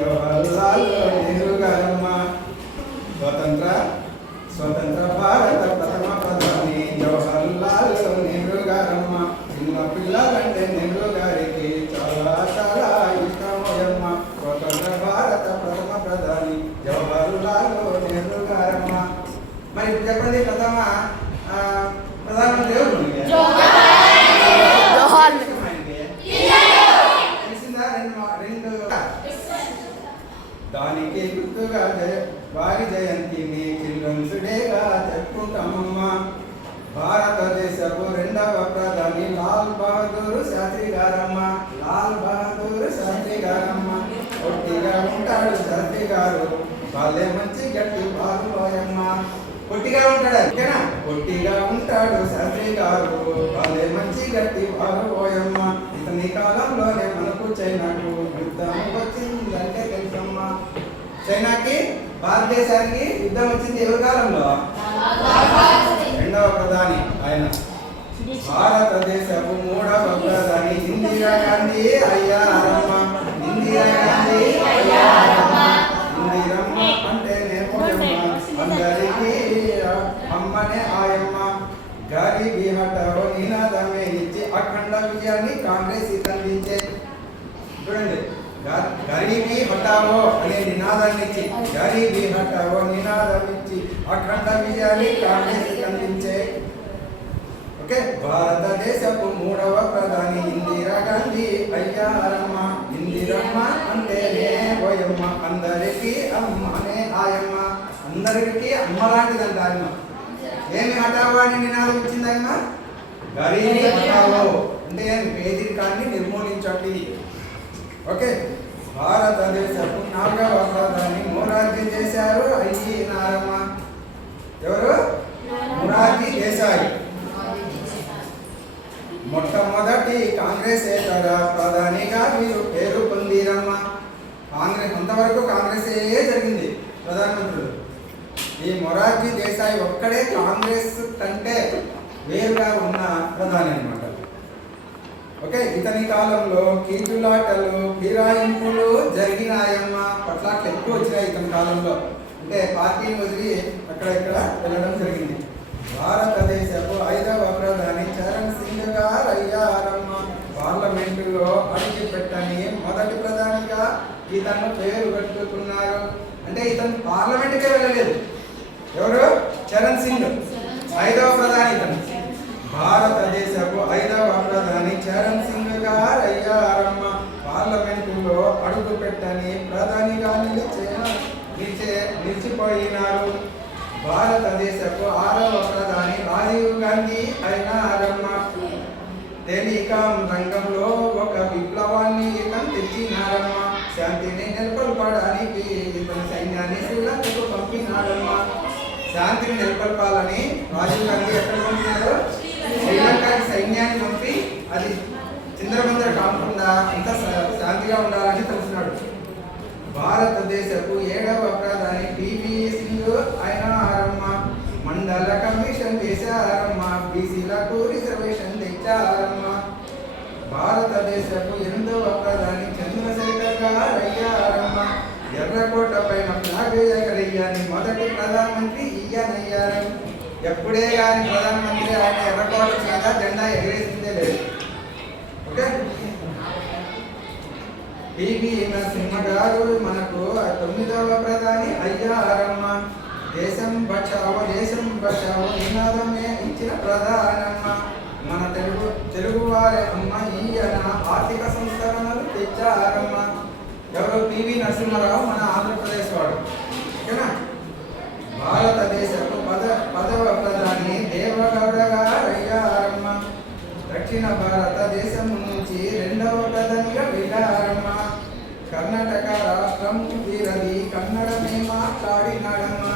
జవహర్లాల్ నెహ్రూ గారమ్మ. స్వతంత్ర భారత ప్రథమ ప్రధాని జవహర్లాల్ నెహ్రూ గారమ్మ. చిన్న పిల్లలంటే నెహ్రూ గారికి చాలా చాలా ఇష్టమోయమ్మ. స్వతంత్ర భారత ప్రథమ ప్రధాని జవహర్లాల్ నెహ్రూ గారమ్మ. మరి ఇప్పుడు చెప్పండి, ప్రధానమంత్రి ఎవరు? తెలిసిందా? రెండు దానికి గుర్తుగా వారి జయంతిని చిల్డ్రన్స్ డేగా చెప్పుకుంటామమ్మా. భారతదేశపు రెండవ ప్రధాని లాల్ బహదూర్ శాస్త్రి గారమ్మ. పొట్టిగా ఉంటాడు శాస్త్రి గారు, వాళ్ళే మంచి గట్టి బాలుయమ్మ. పొట్టిగా ఉంటాడు, ఓకేనా? పొట్టిగా ఉంటాడు శాస్త్రి గారు, వాళ్ళే మంచి గట్టి బాలుయమ్మ. ఇతని కాలంలోనే మనకు చైనాకు యుద్ధం వచ్చిందంటే తెలుసమ్మా. చైనాకి భారతదేశానికి యుద్ధం వచ్చింది ఎవరి కాలంలో? రెండవ ప్రధాని ఆయన. భారతదేశపు మూడవ ప్రధాని ఇందిరా గాంధీ అయ్యారమ్మ. ఇందిరమ్మ అంటే అందరికీ అమ్మనే ఆయమ్మ. గరీబీ హఠావో నినాదమే ఇచ్చి అఖండ విజయాన్ని కాంగ్రెస్ అందించే. చూడండి, గరీబీ హఠావో అనే నినాదాన్ని ఇచ్చి, గరీబీ హఠావో నినాదం ఇచ్చి అఖండ విజయాన్ని కాంగ్రెస్ అందించే. ఓకే, భారతదేశపు మూడవ ప్రధాని ఇందిరా గాంధీ అయ్యారమ్మ. ఇందిరమ్మ అంటేనే పోయమ్మ, అందరికీ అమ్మనే ఆయమ్మ. అందరికీ అమ్మ లాంటిదంట ఆయమ్మ. ఏమి హఠావో అని నినాదం ఇచ్చింది ఆయమ్మ? గరీబీ హఠావో అంటే పేదరికాన్ని నిర్మూలించండి. ఓకే, భారతదేశపు నాలుగవ ప్రధాని మొరార్జీ చేశారు అయ్యారమ్మ. ఎవరు? మొరార్జీ దేశాయి. మొట్టమొదటి కాంగ్రెసేతర ప్రధానిగా వీరు పేరు పొందిరమ్మ. కాంగ్రెస్ అంతవరకు కాంగ్రెసే జరిగింది ప్రధానమంత్రులు. ఈ మొరార్జీ దేశాయి ఒక్కడే కాంగ్రెస్ కంటే వేరుగా ఉన్న ప్రధాని అన్నమాట. ఓకే, ఇతని కాలంలో కీచులాటలు ఫిరాయింపులు జరిగినాయమ్మ. పట్లాట్లు ఎక్కువ వచ్చినాయి ఇతని కాలంలో. అంటే పార్టీని వదిలి అక్కడ ఇక్కడ వెళ్ళడం జరిగింది. భారతదేశపు ఐదవ ప్రధాని చరణ్ సింగ్ గారు అయ్యారమ్మ. పార్లమెంటులో అడిగి పెట్టని మొదటి ప్రధానిగా ఇతను పేరు పెట్టుకున్నారు. అంటే ఇతను పార్లమెంటుకే వెళ్ళలేదు. ఎవరు? చరణ్ సింగ్. ఐదవ ప్రధాని ఇతను. భారతదేశపు ఐదవ ప్రధాని చరణ్ సింగ్ గారు అయ్యారమ్మ. పార్లమెంటులో అడుగు పెట్టని ప్రధానిగా నిలిచిపోయినారు. భారతదేశపు ఆరవ ప్రధాని రాజీవ్ గాంధీ అయినారమ్మ. టెలికాం రంగంలో ఒక విప్లవాన్ని ఇతను తెచ్చినారమ్మ. శాంతిని నెలకొల్పడానికి ఇతని సైన్యాన్ని శ్రీలంకకు పంపినారమ్మ. శాంతిని నెలకొల్పాలని రాజీవ్ గాంధీ ఎక్కడ పంపినారు? శ్రీలంకకి సైన్యాన్ని పంపి అది చిందరబందర కాకుండా అంతా శాంతిగా ఉండాలని తెలిసినాడు. భారతదేశపు ఏడవ ప్రధాని పివి సింగ్ అయినారమ్మ. మండల కమిషన్ చేశారమ్మ. బీసీలకు రిజర్వేషన్ తెచ్చారమ్మ. భారతదేశపు ఎనిమిదవ ప్రధాని చంద్రశేఖర్ గారు అయ్యారమ్మ. ఎర్రకోట పైన ఫ్లాగ్ ఎగరేయని మొదటి ప్రధానమంత్రి ఈయనయ్యారు. ఎప్పుడే కానీ ప్రధానమంత్రి ఆయన ఎర్రకోట మీద జెండా ఎగరేసిందే లేదు. ఓకే, పివి నరసింహ గారు మనకు 9వ ప్రధాని అయ్యారమ్మ. దేశం బచావో నినాదమే ఇచ్చిన ప్రధానమ్మ. మన తెలుగు వారి అమ్మ ఈయన ఆర్థిక సంస్కరణలు తెచ్చారమ్మ. ఎవరు? పివి నరసింహారావు, మన ఆంధ్రప్రదేశ్ వాడు. ఓకేనా? భారతదేశపు పదవ ప్రధాని దేవగౌడ గారు అయ్యారమ్మ. దక్షిణ భారతదేశం నుంచి రెండవ ప్రధానిగా వెళ్ళారమ్మ. కర్ణాటక రాష్ట్రం వీరది కన్నడమే మాట్లాడినాడమ్మ.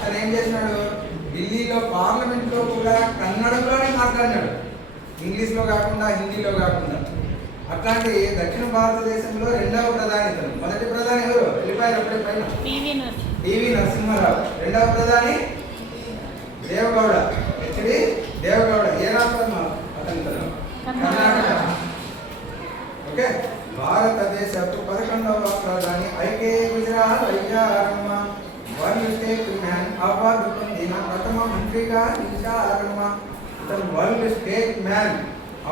ఆయన ఏం చేసినాడు? ఢిల్లీలో పార్లమెంట్లో కూడా కన్నడంలోనే మాట్లాడినాడు, ఇంగ్లీష్లో కాకుండా, హిందీలో కాకుండా. అట్లాంటి దక్షిణ భారతదేశంలో రెండవ ప్రధాని ఇతను. మొదటి ప్రధాని ఎవరు? వెళ్ళిపోయారు అప్పుడే పైన, పివి నరసింహారావు. రెండవ ప్రధాని దేవగౌడ, హెచ్డి దేవగౌడ. ఏ రాష్ట్రం అతని? కర్ణాటక. ఓకే, భారతదేశపు 11వ ప్రధాని ఐకే అయ్యారమ్మ. వరల్డ్ స్టేట్ మ్యాన్ అవార్డు పొందిన ప్రథమ మంత్రిగా నిలిచారమ్మ. ఇతను వరల్డ్ స్టేట్ మ్యాన్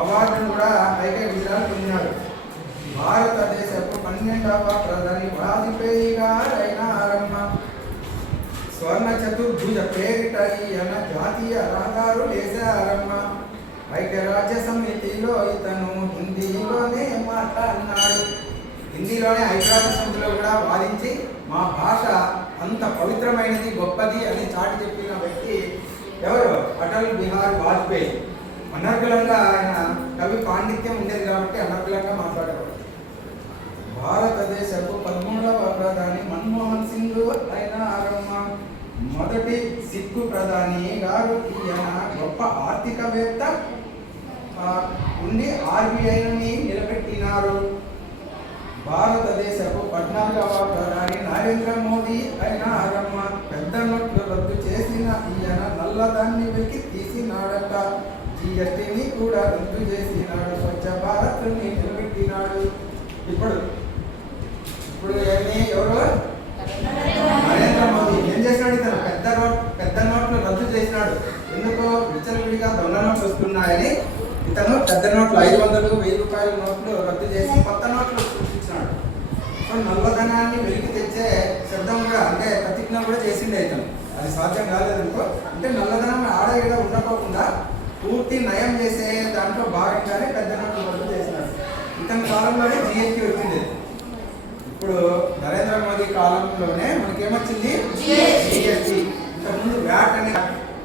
అవార్డును కూడా ఐక్యరాజ్యాలు పొందినాడు. భారతదేశపు 12వ ప్రధాని వాజ్పేయి గారు అయినారమ్మ. స్వర్ణ చతుర్భుజ పేరిట ఈయన జాతీయ రహదారు వేశారమ్మ. ఐక్యరాజ్య సమితిలో ఇతను హిందీలోనే మాట్లాడినాడు. హిందీలోనే ఐక్యరాజ్య సమితిలో కూడా వాదించి మా భాష అంత పవిత్రమైనది గొప్పది అని చాటి చెప్పిన వ్యక్తి ఎవరు? అటల్ బిహారీ వాజ్పేయి. అనర్గళంగా ఆయన కవి పాండిత్యం ఉండేది కాబట్టి అనర్గళంగా మాట్లాడేవాడు. భారతదేశపు 13వ ప్రధాని మన్మోహన్ సింగ్ అయినారమ్మ. మొదటి సిక్కు ప్రధాని గారు ఈయన గొప్ప ఆర్థికవేత్త ఉండి ఆర్బీఐని నిలబెట్టినారు. భారతదేశపు 14వ ప్రధాని నరేంద్ర మోదీ అయినారమ్మ. పెద్ద నోట్లు రద్దు చేసిన ఈయన నల్లదాన్ని వెలికి తీసినాడట. జిఎస్టీని కూడా రద్దు చేసినాడు. స్వచ్ఛ భారత్ని నిలబెట్టినాడు. ఇప్పుడు ఎవరు? నరేంద్ర మోదీ. ఏం చేసినాడు? ఇతను పెద్ద నోట్లు రద్దు చేసినాడు. ఎందుకో విచ్చలవిడిగా దొంగ నోట్లు వస్తున్నాయని ఇతను పెద్ద నోట్లు 500, 1000 రూపాయల నోట్లు రద్దు చేసి కొత్త నోట్లు సృష్టించినాడు. సో నల్లధనాన్ని వెలికి తెచ్చే శబ్దం కూడా అంటే ప్రతిజ్ఞ కూడా చేసిండే ఇతను. అది సాధ్యం కాలేదనుకో. అంటే నల్లధనం ఆడ ఈడ ఉండకోకుండా పూర్తి నయం చేసే దాంట్లో భాగంగానే పెద్ద నోట్లు రద్దు చేసినాడు. ఇతని కాలంలోనే జిఎస్టీ వచ్చింది. ఇప్పుడు నరేంద్ర మోదీ కాలంలోనే మనకేమొచ్చింది? జిఎస్టీ. ఇంతకుముందు వ్యాట్ అనే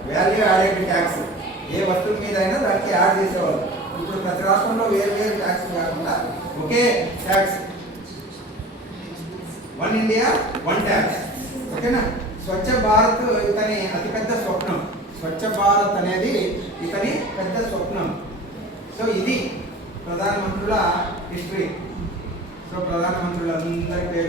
వాల్యూ యాడెడ్ ట్యాక్స్ ఏ వస్తువు మీద అయినా దానికి యాడ్ చేసేవాళ్ళు. ఇప్పుడు ప్రతి రాష్ట్రంలో వేరు వేరు ట్యాక్స్ కాకుండా ఒకే tax, one India one tax. ఓకేనా? స్వచ్ఛ భారత్ ఇతని అతిపెద్ద స్వప్నం. స్వచ్ఛ భారత్ అనేది ఇతని పెద్ద స్వప్నం. సో ఇది ప్రధానమంత్రుల హిస్టరీ. సో ప్రధానమంత్రులందరి పేరు